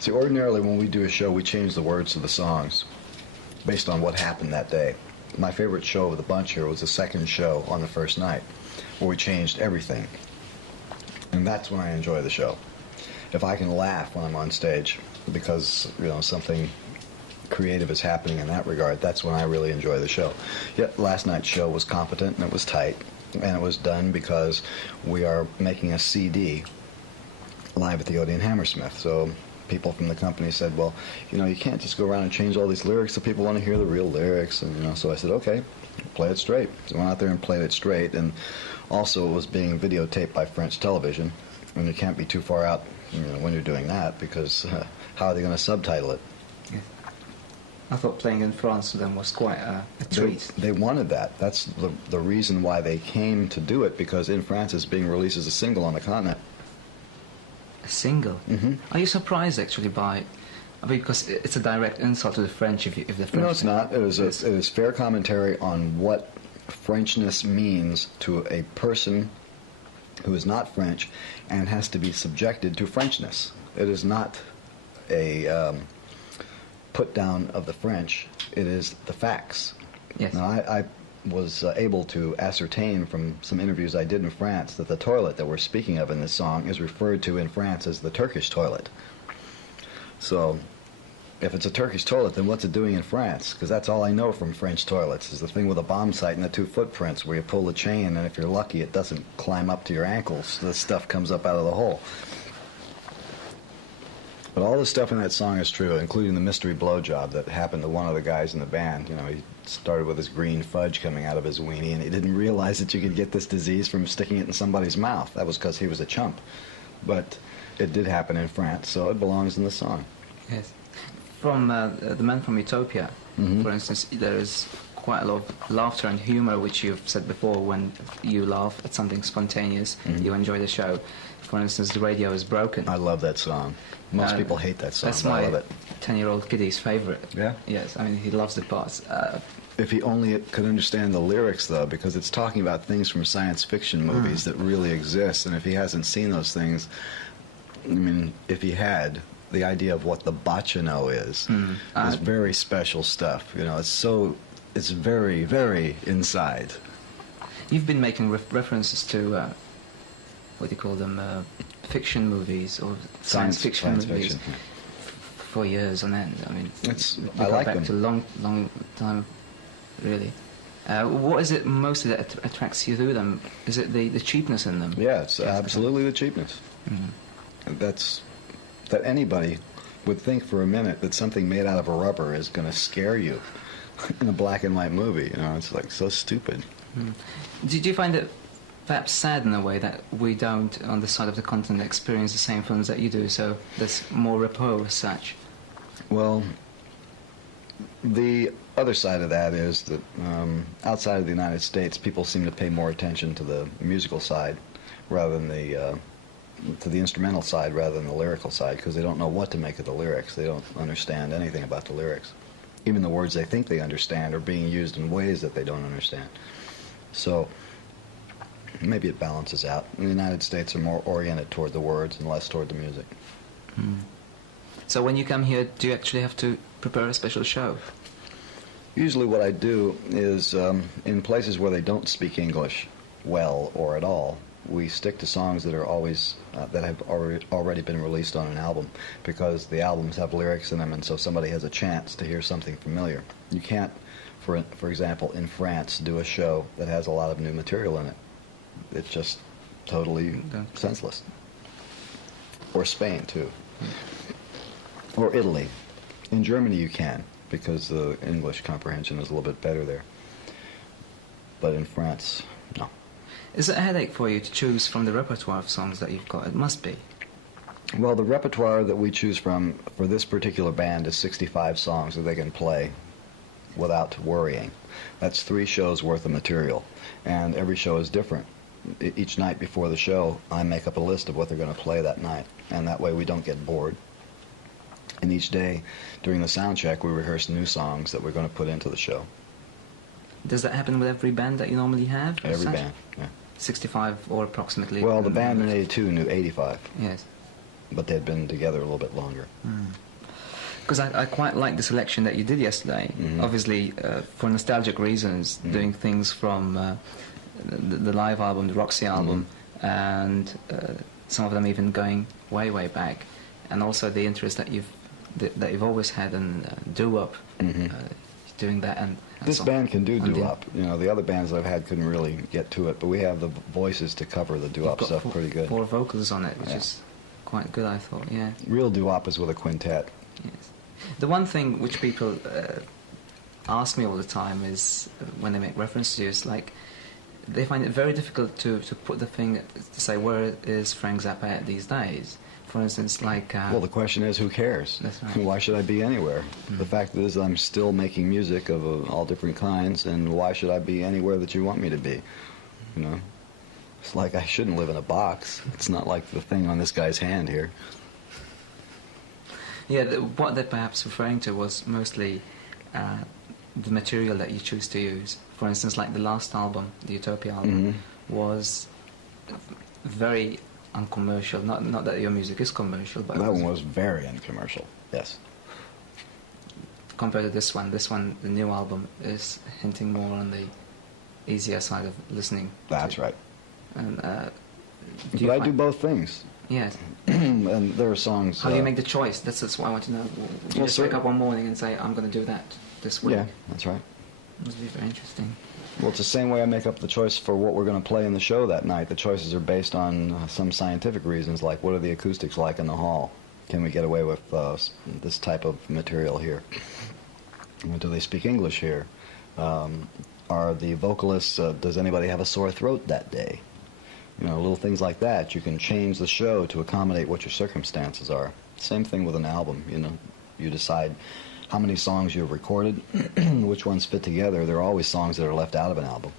See, ordinarily when we do a show, we change the words to the songs based on what happened that day. My favorite show of the bunch here was the second show on the first night, where we changed everything. And that's when I enjoy the show. If I can laugh when I'm on stage because, you know, something creative is happening in that regard, that's when I really enjoy the show. Yet last night's show was competent and it was tight, and it was done because we are making a CD live at the Odeon Hammersmith. So people from the company said, well, you know, you can't just go around and change all these lyrics, so people want to hear the real lyrics. And, you know, so I said, okay, play it straight. So I went out there and played it straight. And also it was being videotaped by French television, and you can't be too far out, you know, when you're doing that, because how are they going to subtitle it? Yes. I thought playing in France for them was quite a treat. They wanted that. That's the reason why they came to do it, because In France is being released as a single on the continent. A single? Mm-hmm. Are you surprised actually by, because it's a direct insult to the French if the French... No, it's not. It is fair commentary on what Frenchness means to a person who is not French and has to be subjected to Frenchness. It is not a put down of the French. It is the facts. Yes. Now, I was able to ascertain from some interviews I did in France that the toilet that we're speaking of in this song is referred to in France as the Turkish toilet. So if it's a Turkish toilet, then what's it doing in France? Because that's all I know from French toilets, is the thing with a bomb sight and the two footprints where you pull the chain, and if you're lucky it doesn't climb up to your ankles. The stuff comes up out of the hole. But all the stuff in that song is true, including the mystery blowjob that happened to one of the guys in the band. You know, he started with his green fudge coming out of his weenie, and he didn't realize that you could get this disease from sticking it in somebody's mouth. That was because he was a chump. But it did happen in France, so it belongs in the song. Yes. From the Man from Utopia, Mm-hmm. for instance, there is quite a lot of laughter and humor, which you've said before. When you laugh at something spontaneous, Mm-hmm. you enjoy the show. For instance, The Radio is Broken. I love that song. Most people hate that song, That's but I love my it. 10-year-old kiddie's favorite. Yeah? Yes, I mean, he loves the parts. If he only could understand the lyrics, though, because it's talking about things from science fiction movies that really exist, and if he hasn't seen those things, I mean, if he had, the idea of what the bacchano is very special stuff. You know, it's very, very inside. You've been making references to, what do you call them, fiction movies or science fiction movies for years on end. I mean, I like back them. to long time, really. What is it mostly that attracts you to them? Is it the cheapness in them? Yeah, it's absolutely the cheapness. That anybody would think for a minute that something made out of a rubber is going to scare you in a black and white movie. You know, it's like so stupid. Did you find it perhaps sad in a way that we don't, on this side of the continent, experience the same films that you do, so there's more rapport as such? Well, the other side of that is that outside of the United States, people seem to pay more attention to the musical side rather than to the instrumental side rather than the lyrical side, because they don't know what to make of the lyrics. They don't understand anything about the lyrics. Even the words they think they understand are being used in ways that they don't understand. So maybe it balances out. The United States are more oriented toward the words and less toward the music. So when you come here, do you actually have to prepare a special show? Usually what I do is, in places where they don't speak English well or at all, we stick to songs that are always that have already been released on an album, because the albums have lyrics in them, and so somebody has a chance to hear something familiar. You can't, for example, in France, do a show that has a lot of new material in it. It's just totally senseless. Or Spain, too. Or Italy. In Germany you can, because the English comprehension is a little bit better there. But in France, no. Is it a headache for you to choose from the repertoire of songs that you've got? It must be. Well, the repertoire that we choose from for this particular band is 65 songs that they can play without worrying. That's 3 shows worth of material, and every show is different. Each night before the show, I make up a list of what they're going to play that night, and that way we don't get bored. And each day, during the sound check, we rehearse new songs that we're going to put into the show. Does that happen with every band that you normally have? Every band, yeah. 65 or approximately? Well, the band in 82 knew 85. Yes. but they'd been together a little bit longer. Because I quite like the selection that you did yesterday. Obviously, for nostalgic reasons, doing things from the live album, the Roxy album, and some of them even going way, way back, and also the interest that you've always had in doo-wop, doing that. And this so band can do doo-wop. You know, the other bands I've had couldn't really get to it, but we have the voices to cover the doo-wop stuff pretty good. 4 vocals on it, which is quite good, I thought. Yeah. Real doo-wop is with a quintet. Yes. The one thing which people ask me all the time is when they make reference to you, is like they find it very difficult to put the thing to say where is Frank Zappa at these days. For instance, like well, the question is, who cares? That's right. Why should I be anywhere? The fact is, I'm still making music of all different kinds, and why should I be anywhere that you want me to be? You know, it's like I shouldn't live in a box. It's not like the thing on this guy's hand here. Yeah, what they're perhaps referring to was mostly the material that you choose to use. For instance, like the last album, the Utopia album, was very uncommercial. Not that your music is commercial, but that one was very uncommercial. Yes. Compared to this one, the new album is hinting more on the easier side of listening. That's right. And but I do both things. Yes. And there are songs. How do you make the choice? That's what I want to know. You just wake up one morning and say, I'm going to do that this week. Yeah, that's right. It must be very interesting. Well, it's the same way I make up the choice for what we're going to play in the show that night. The choices are based on some scientific reasons, like what are the acoustics like in the hall? Can we get away with this type of material here? Do they speak English here? Are the vocalists, does anybody have a sore throat that day? You know, little things like that. You can change the show to accommodate what your circumstances are. Same thing with an album, you know. You decide how many songs you've recorded, which ones fit together. There are always songs that are left out of an album.